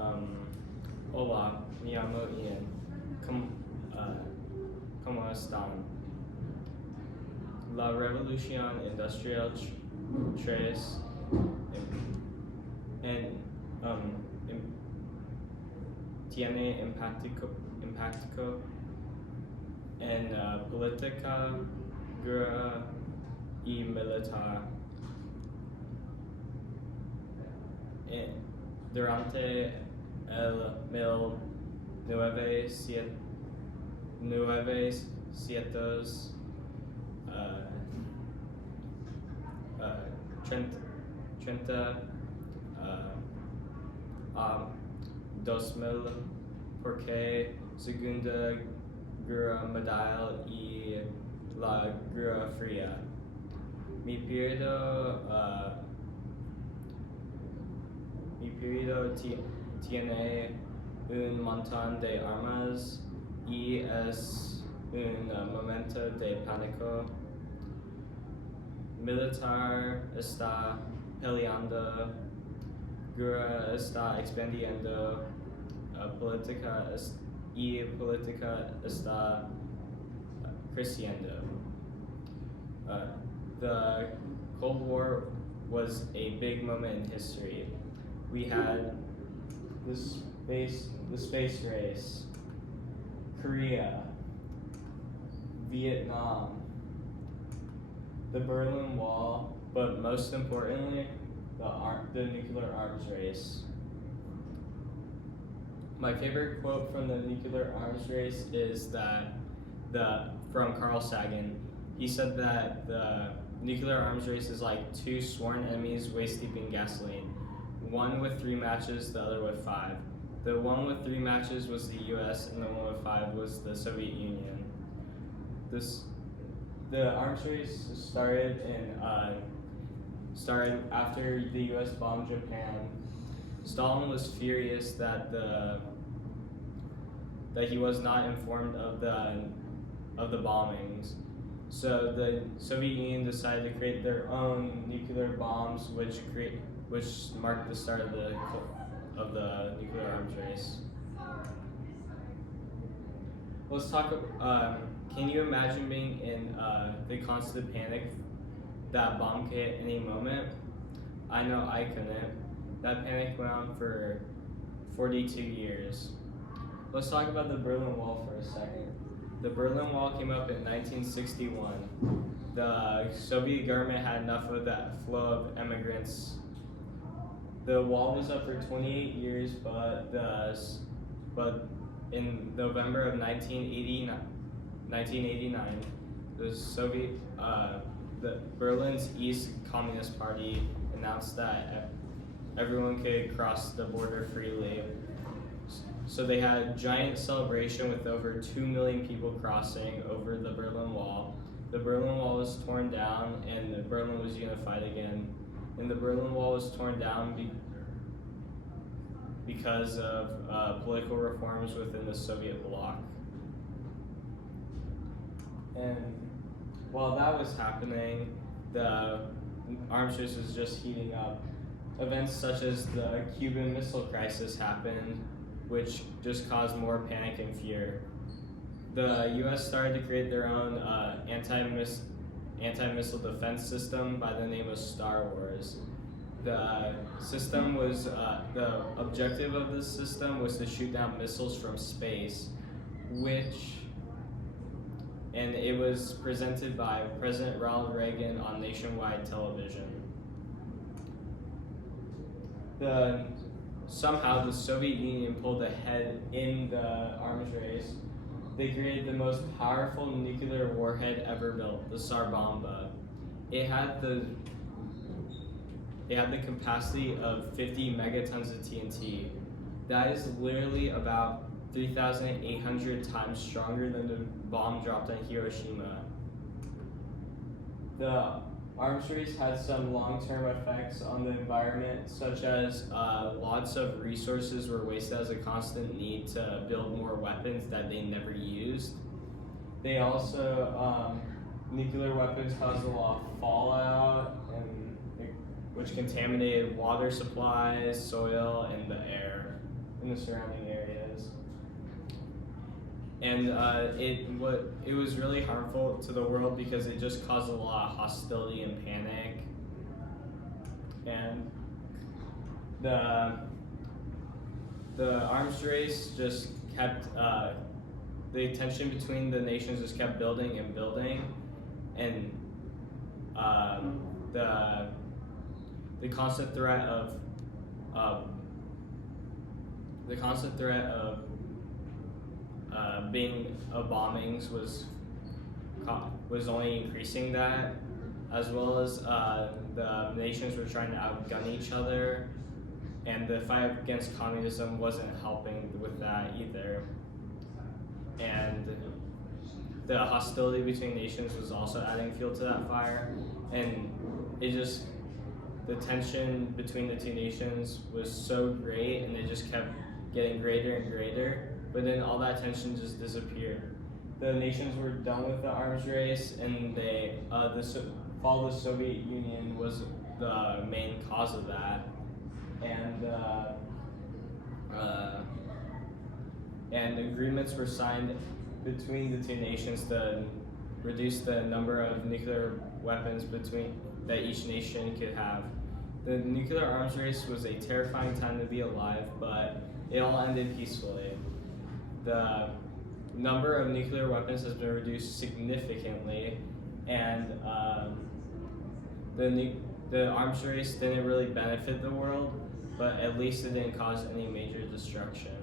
Um, Hola, me llamo Ian. Com- uh, ¿Cómo están? La revolución industrial 3 en, im- tiene impacto en política, guerra y militar. Eh, Durante el 1900 uh, uh, 30 uh, a 2000 porque Segunda Guerra Mundial y la Guerra Fría. Mi periodo, tiene un montón de armas y es un momento de pánico. Militar está peleando, guerra está expandiendo, política está creciendo. The Cold War was a big moment in history. We had the space race, Korea, Vietnam, the Berlin Wall, but most importantly, the nuclear arms race. My favorite quote from the nuclear arms race is from Carl Sagan. He said that the nuclear arms race is like two sworn enemies waist deep in gasoline. One with 3 matches, the other with 5. The one with 3 matches was the US, and the one with 5 was the Soviet Union. The arms race started after the US bombed Japan. Stalin was furious that he was not informed of the bombings. So the Soviet Union decided to create their own nuclear bombs, which marked the start of the nuclear arms race. Let's talk. Can you imagine being in the constant panic that bomb could hit any moment? I know I couldn't. That panic went on for 42 years. Let's talk about the Berlin Wall for a second. The Berlin Wall came up in 1961. The Soviet government had enough of that flow of immigrants. The wall was up for 28 years, but in November of 1989, the Berlin's East Communist Party announced that everyone could cross the border freely. So they had a giant celebration with over 2 million people crossing over the Berlin Wall. The Berlin Wall was torn down and Berlin was unified again. And the Berlin Wall was torn down because of political reforms within the Soviet bloc. And while that was happening, the arms race was just heating up. Events such as the Cuban Missile Crisis happened, which just caused more panic and fear. The US started to create their own anti-missile defense system by the name of Star Wars. The objective of this system was to shoot down missiles from space, and it was presented by President Ronald Reagan on nationwide television. Somehow the Soviet Union pulled ahead in the arms race. They created the most powerful nuclear warhead ever built, the Tsar Bomba. It had the capacity of 50 megatons of TNT. That is literally about 3,800 times stronger than the bomb dropped on Hiroshima. The arms race had some long-term effects on the environment, such as lots of resources were wasted as a constant need to build more weapons that they never used. They also, nuclear weapons caused a lot of fallout, which contaminated water supplies, soil, and the air. in the surrounding areas. And it was really harmful to the world because it just caused a lot of hostility and panic. And the arms race just kept the tension between the nations just kept building and building, and the constant threat of being of bombings was only increasing that, as well as the nations were trying to outgun each other, and the fight against communism wasn't helping with that either. And the hostility between nations was also adding fuel to that fire, and the tension between the two nations was so great, and it just kept getting greater and greater. But then all that tension just disappeared. The nations were done with the arms race, and the fall of the Soviet Union was the main cause of that. And agreements were signed between the two nations to reduce the number of nuclear weapons that each nation could have. The nuclear arms race was a terrifying time to be alive, but it all ended peacefully. The number of nuclear weapons has been reduced significantly, and the arms race didn't really benefit the world, but at least it didn't cause any major destruction.